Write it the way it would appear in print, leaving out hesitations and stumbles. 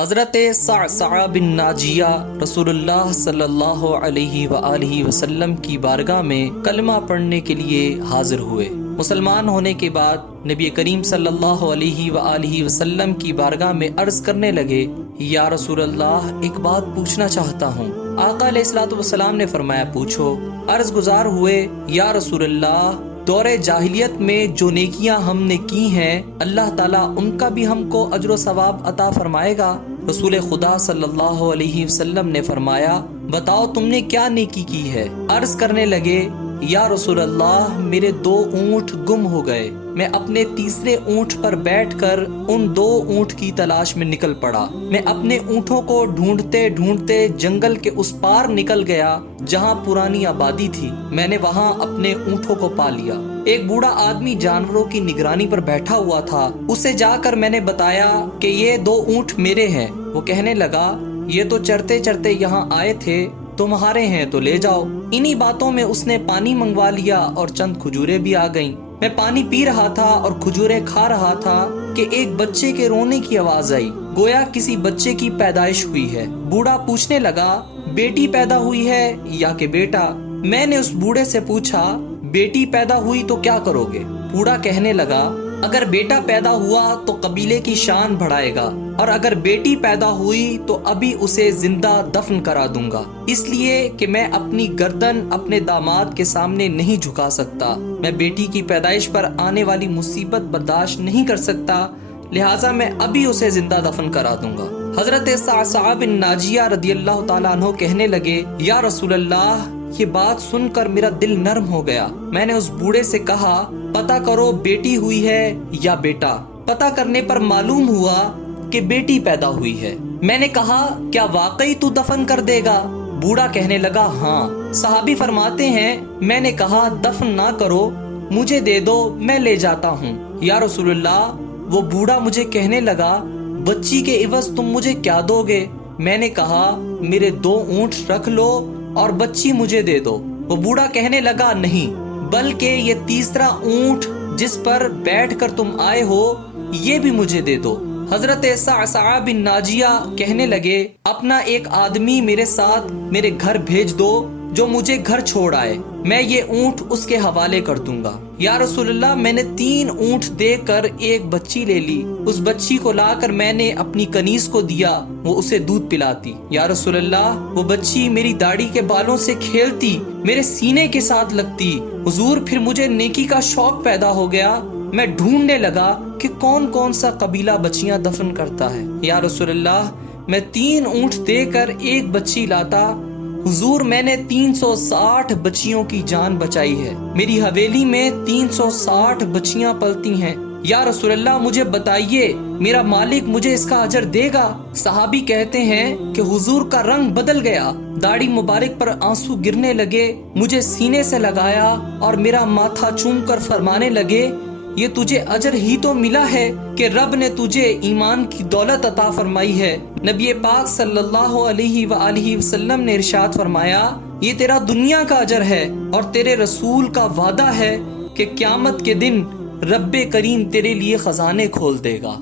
حضرت صعصع بن ناجیہ رسول اللہ صلی اللہ علیہ وآلہ وسلم کی بارگاہ میں کلمہ پڑھنے کے لیے حاضر ہوئے۔ مسلمان ہونے کے بعد نبی کریم صلی اللہ علیہ وآلہ وسلم کی بارگاہ میں عرض کرنے لگے، یا رسول اللہ ایک بات پوچھنا چاہتا ہوں۔ آقا علیہ الصلوۃ والسلام نے فرمایا پوچھو۔ عرض گزار ہوئے، یا رسول اللہ دور جاہلیت میں جو نیکیاں ہم نے کی ہیں اللہ تعالیٰ ان کا بھی ہم کو اجر و ثواب عطا فرمائے گا؟ رسول خدا صلی اللہ علیہ وسلم نے فرمایا، بتاؤ تم نے کیا نیکی کی ہے؟ عرض کرنے لگے، یا رسول اللہ میرے 2 اونٹ گم ہو گئے، میں اپنے تیسرے اونٹ پر بیٹھ کر ان 2 اونٹ کی تلاش میں نکل پڑا۔ میں اپنے اونٹوں کو ڈھونڈتے ڈھونڈتے جنگل کے اس پار نکل گیا جہاں پرانی آبادی تھی، میں نے وہاں اپنے اونٹوں کو پا لیا۔ ایک بوڑھا آدمی جانوروں کی نگرانی پر بیٹھا ہوا تھا، اسے جا کر میں نے بتایا کہ یہ 2 اونٹ میرے ہیں۔ وہ کہنے لگا، یہ تو چرتے چرتے یہاں آئے تھے، تمہارے ہیں تو لے جاؤ۔ انہی باتوں میں اس نے پانی منگوا لیا اور چند کھجوریں بھی آ گئیں۔ میں پانی پی رہا تھا اور کھجوریں کھا رہا تھا کہ ایک بچے کے رونے کی آواز آئی، گویا کسی بچے کی پیدائش ہوئی ہے۔ بوڑھا پوچھنے لگا، بیٹی پیدا ہوئی ہے یا کہ بیٹا؟ میں نے اس بوڑھے سے پوچھا، بیٹی پیدا ہوئی تو کیا کرو گے؟ بوڑھا کہنے لگا، اگر بیٹا پیدا ہوا تو قبیلے کی شان بڑھائے گا، اور اگر بیٹی پیدا ہوئی تو ابھی اسے زندہ دفن کرا دوں گا، اس لیے کہ میں اپنی گردن اپنے داماد کے سامنے نہیں جھکا سکتا، میں بیٹی کی پیدائش پر آنے والی مصیبت برداشت نہیں کر سکتا، لہٰذا میں ابھی اسے زندہ دفن کرا دوں گا۔ حضرت صعصع بن ناجیہ رضی اللہ تعالیٰ عنہ کہنے لگے، یا رسول اللہ یہ بات سن کر میرا دل نرم ہو گیا۔ میں نے اس بوڑھے سے کہا، پتہ کرو بیٹی ہوئی ہے یا بیٹا؟ پتہ کرنے پر معلوم ہوا کہ بیٹی پیدا ہوئی ہے۔ میں نے کہا، کیا واقعی تو دفن کر دے گا؟ بوڑھا کہنے لگا، ہاں۔ صحابی فرماتے ہیں، میں نے کہا، دفن نہ کرو، مجھے دے دو، میں لے جاتا ہوں۔ یا رسول اللہ، وہ بوڑھا مجھے کہنے لگا، بچی کے عوض تم مجھے کیا دو گے؟ میں نے کہا، میرے 2 اونٹ رکھ لو اور بچی مجھے دے دو۔ وہ بوڑھا کہنے لگا، نہیں، بلکہ یہ تیسرا اونٹ جس پر بیٹھ کر تم آئے ہو یہ بھی مجھے دے دو۔ حضرت صعصع بن ناجیہ کہنے لگے، اپنا ایک آدمی میرے ساتھ میرے گھر بھیج دو جو مجھے گھر چھوڑ آئے، میں یہ اونٹ اس کے حوالے کر دوں گا۔ یا رسول اللہ میں نے 3 اونٹ دے کر ایک بچی لے لی، اس بچی کو لا کر میں نے اپنی کنیز کو دیا، وہ اسے دودھ پلاتی۔ یا رسول اللہ وہ بچی میری داڑھی کے بالوں سے کھیلتی، میرے سینے کے ساتھ لگتی۔ حضور پھر مجھے نیکی کا شوق پیدا ہو گیا، میں ڈھونڈنے لگا کہ کون کون سا قبیلہ بچیاں دفن کرتا ہے۔ یا رسول اللہ میں 3 اونٹ دے کر ایک بچی لاتا، حضور میں نے 360 بچیوں کی جان بچائی ہے، میری حویلی میں 360 بچیاں پلتی ہیں۔ یا رسول اللہ مجھے بتائیے میرا مالک مجھے اس کا اجر دے گا؟ صحابی کہتے ہیں کہ حضور کا رنگ بدل گیا، داڑھی مبارک پر آنسو گرنے لگے، مجھے سینے سے لگایا اور میرا ماتھا چوم کر فرمانے لگے، یہ تجھے اجر ہی تو ملا ہے کہ رب نے تجھے ایمان کی دولت عطا فرمائی ہے۔ نبی پاک صلی اللہ علیہ وآلہ وسلم نے ارشاد فرمایا، یہ تیرا دنیا کا اجر ہے اور تیرے رسول کا وعدہ ہے کہ قیامت کے دن رب کریم تیرے لیے خزانے کھول دے گا۔